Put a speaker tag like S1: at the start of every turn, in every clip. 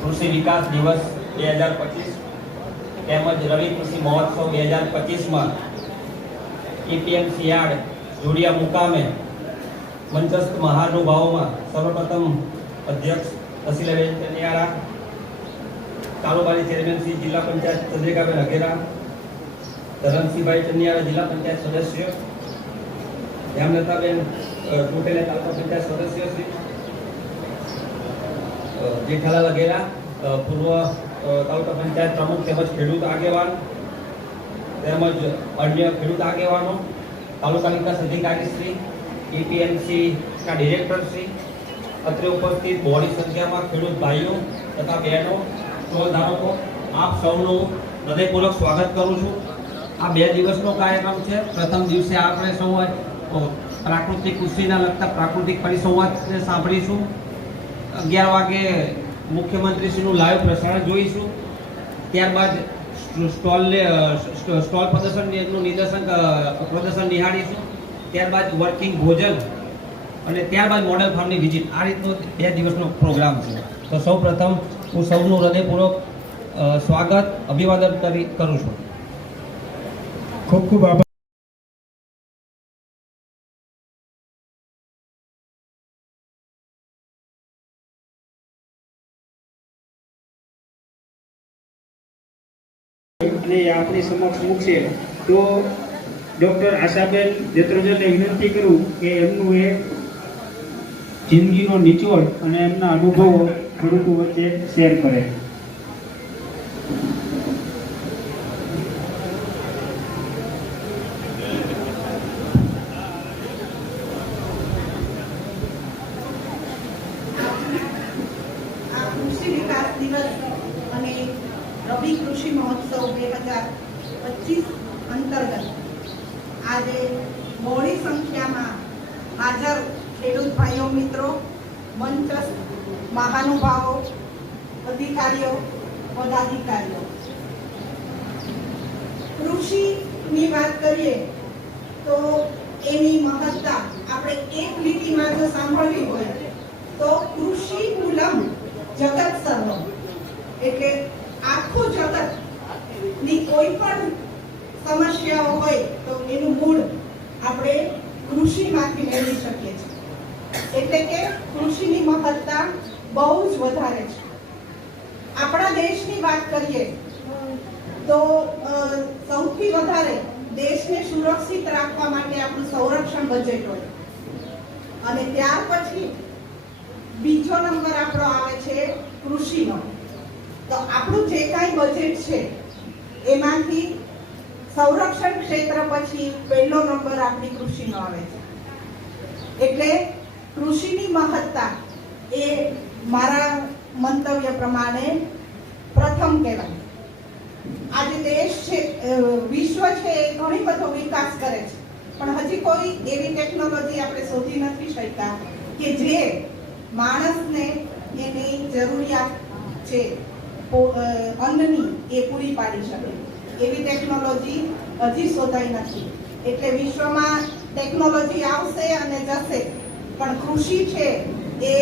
S1: કૃષિ વિકાસ દિવસ બે હજાર પચીસ. તેમજ રવિ કૃષિ મહોત્સવ બે હજાર પચીસમાં ઈપીએમ શિયાળ જોડિયા મુકામે મંચસ્થ મહાનુભાવોમાં સર્વપ્રથમ અધ્યક્ષ અસીલાબેન ચનિયારા કારોબારી ચેરમેન શ્રી જિલ્લા પંચાયત ચંદ્રિકાબેન અઘેરા, ધરમસિંહભાઈ ચનિયારા જિલ્લા પંચાયત સદસ્ય ધ્યાનલતાબેન ચૂંટેલા તાલુકા પંચાયત સદસ્ય શ્રી જેઠાલાલ અઘેરા પૂર્વ તાલુકા પંચાયત પ્રમુખ તેમજ ખેડૂત આગેવાન તેમજ અન્ય ખેડૂત આગેવાનો, તાલુકા વિકાસ અધિકારી શ્રી ડિરેક્ટરશ્રી ડિરેક્ટર શ્રી, અત્રે ઉપસ્થિત બહોળી સંખ્યામાં ખેડૂત ભાઈઓ તથા બહેનો સ્ટોલ ધારકો આપ સૌનું હૃદયપૂર્વક સ્વાગત કરું છું. આ બે દિવસનો કાર્યક્રમ છે. પ્રથમ દિવસે આપણે સૌ પ્રાકૃતિક કૃષિના લગતા પ્રાકૃતિક પરિસંવાદને સાંભળીશું. અગિયાર વાગે મુખ્યમંત્રીશ્રીનું લાઈવ પ્રસારણ જોઈશું. ત્યારબાદ સ્ટોલને સ્ટોલ પ્રદર્શનનું નિદર્શન પ્રદર્શન નિહાળીશું. ત્યારબાદ વર્કિંગ ભોજન અને ત્યારબાદ મોડેલ ફાર્મની વિઝિટ. આ રીતનો બે દિવસનો પ્રોગ્રામ છે. તો સૌ પ્રથમ હું સૌનું હૃદયપૂર્વક સ્વાગત, અભિવાદન કરી, કરું છું.
S2: ખૂબ ખૂબ આભાર.
S3: અને આપણી સમક્ષ મૂકશે. તો ડૉક્ટર આશાબેન જત્રોજનને વિનંતી કરું કે એમનું એ જિંદગીનો નિચોડ અને એમના અનુભવો ખેડૂતો વચ્ચે શેર કરે
S4: આ કૃષિ વિકાસ દિવસ અને રવિ કૃષિ મહોત્સવ બે હજાર પચીસ અંતર્ગત આજે મોડી સંખ્યામાં હાજર ખેડૂત ભાઈઓ, મિત્રો, મંચસ્થ, મહાનુભાવો, અધિકારીઓ, પદાધિકારીઓ. કૃષિની વાત કરીએ તો એની મહત્તા આપણે એક લીટીમાં જો સાંભળવી હોય તો કૃષિ મૂલમ જગત સર્વમ. એટલે આખું જગતની કોઈ પણ સમસ્યાઓ હોય તો એનું મૂળ આપણે કૃષિમાંથી મેળવી શકીએ છીએ. એટલે કે કૃષિની મહત્તા બહુ જ વધારે છે. આપણા દેશની વાત કરીએ તો સૌથી વધારે દેશને સુરક્ષિત રાખવા માટે આપણું સંરક્ષણ બજેટ હોય. અને ત્યાર પછી બીજો નંબર આપણો આવે છે કૃષિનો. તો આપણું જે કાંઈ બજેટ છે, એમાંથી સંરક્ષણ ક્ષેત્ર પછી પહેલો નંબર આપણી કૃષિનો આવે છે. એટલે કૃષિની મહત્તા એ મારા મંતવ્ય પ્રમાણે પ્રથમ કહેવાય. આજે દેશ છે વિશ્વ છે એ ઘણી બધો વિકાસ કરે છે. પણ હજી કોઈ એવી ટેકનોલોજી આપણે શોધી નથી શકતા કે જે માણસને એની જરૂરિયાત છે અન્નની એ પૂરી પાડી શકે. એવી ટેકનોલોજી હજી શોધાઈ નથી. એટલે વિશ્વમાં ટેકનોલોજી આવશે અને જશે. પણ કૃષિ છે એ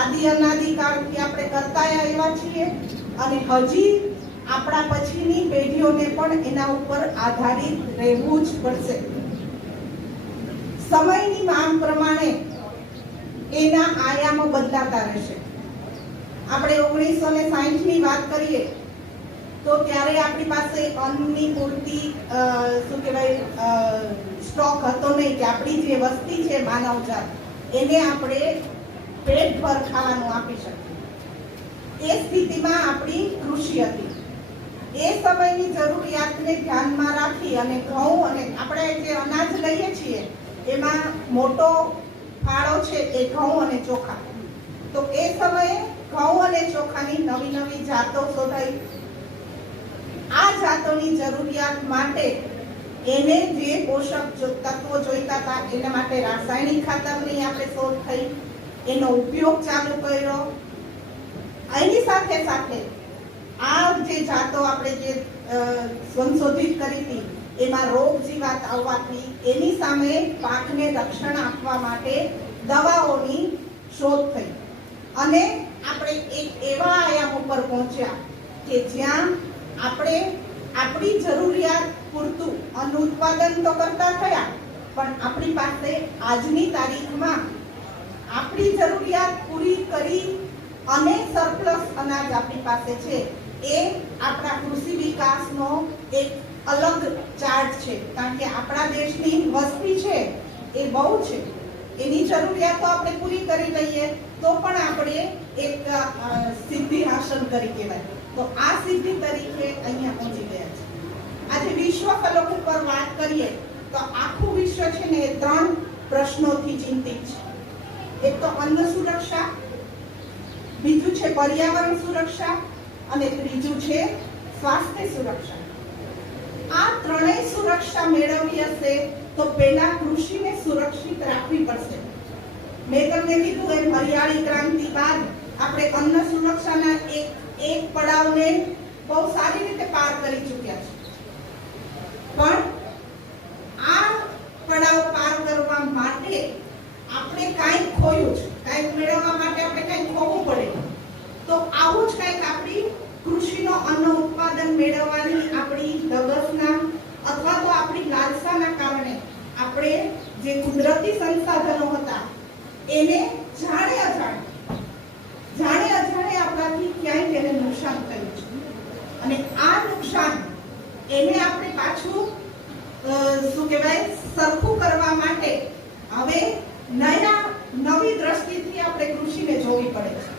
S4: આદિ અનાદિકાળથી આપણે કરતા આવ્યા છીએ અને હજી આપણા પછીની પેઢીઓને પણ એના ઉપર આધારિત રહેવું જ પડશે. સમયની માંગ પ્રમાણે એના આયામો બદલાતા રહેશે. આપણે ઓગણીસો ને સાહીઠની વાત કરીએ તો ત્યારે આપણી પાસે અન્નની પૂરતી શું કહેવાય સ્ટોક હતો નહીં કે આપણી જે વસ્તી છે માનવજાત એને આપણે પેટ ભર ખાવાનું આપી શકીએ. એ સ્થિતિમાં આપણી કૃષિ હતી. એ સમયની જરૂરિયાતને ધ્યાનમાં રાખી અને ઘઉં અને આપણે જે અનાજ લઈએ છીએ, એમાં મોટો ફાળો છે એ ઘઉં અને ચોખા. તો એ સમયે ઘઉં અને ચોખાની નવી નવી જાતો શોધાઈ. આ જાતોની જરૂરિયાત માટે એને જે પોષક તત્વો જોઈતા હતા, એના માટે રાસાયણિક ખાતરની આપણે શોધ થઈ, એનો ઉપયોગ ચાલુ કર્યો. એની સાથે સાથે આ જે જાતો આપણે જે સંશોધિત કરી હતી, એમાં રોગ જીવાત આવવાથી એની સામે પાકને રક્ષણ આપવા માટે દવાઓની શોધ થઈ. અને આપણે એક એવા આયામ ઉપર પહોંચ્યા કે જ્યાં આપણે આપણી જરૂરિયાત પૂરતું અન્ન ઉત્પાદન તો કરતા થયા, પણ આપણી પાસે આજની તારીખમાં આપણી જરૂરિયાત પૂરી કરી અને સરપ્લસ અનાજ આપણી પાસે છે. એ આપણા કૃષિ વિકાસનો એક અલગ ચાર્ટ છે, કારણ કે આપણા દેશની વસ્તી છે એ બહુ છે. એની જરૂરિયાતો આપણે પૂરી કરી લઈએ, તો પણ આપણે એક સિદ્ધિ હાંસલ કરી કહેવાય. તો આ સિદ્ધિ તરીકે અહીંયા પહોંચી ગયા છે. આજે વિશ્વ ફલક ઉપર વાત કરીએ તો આખું વિશ્વ છે ને એ ત્રણ પ્રશ્નોથી ચિંતિત છે. એક તો અન્ન સુરક્ષા, બીજું છે પર્યાવરણ સુરક્ષા અને ત્રીજું છે સ્વાસ્થ્ય સુરક્ષા. આ ત્રણેય સુરક્ષા મેળવવી હશે તો પહેલા કૃષિને સુરક્ષિત રાખવી પડશે. મેં તમને કીધું એમ, હરિયાળી ક્રાંતિ બાદ આપણે અન્ન સુરક્ષાના એક એક પડાવને બહુ સારી રીતે પાર કરી ચૂક્યા છે. પણ આ પડાવ પાર કરવા માટે આપણે કાંઈક ખોયું છે. કાંઈક મેળવવા માટે આપણે કાંઈક ખોવું પડે. તો આવું જ કાંઈક આપણી કૃષિનો અન્ન ઉત્પાદન મેળવવાની આપણી ધગસના અથવા તો આપણી લાલસાના કારણે આપણે જે કુદરતી સંસાધનો હતા, એને જાણે આપણાથી તેને નુકસાન થયું છે. અને આ નુકસાન એને આપણે પાછું શું કહેવાય, સરખું કરવા માટે હવે નયા, નવી દ્રષ્ટિથી આપણે કૃષિને જોવી પડે છે.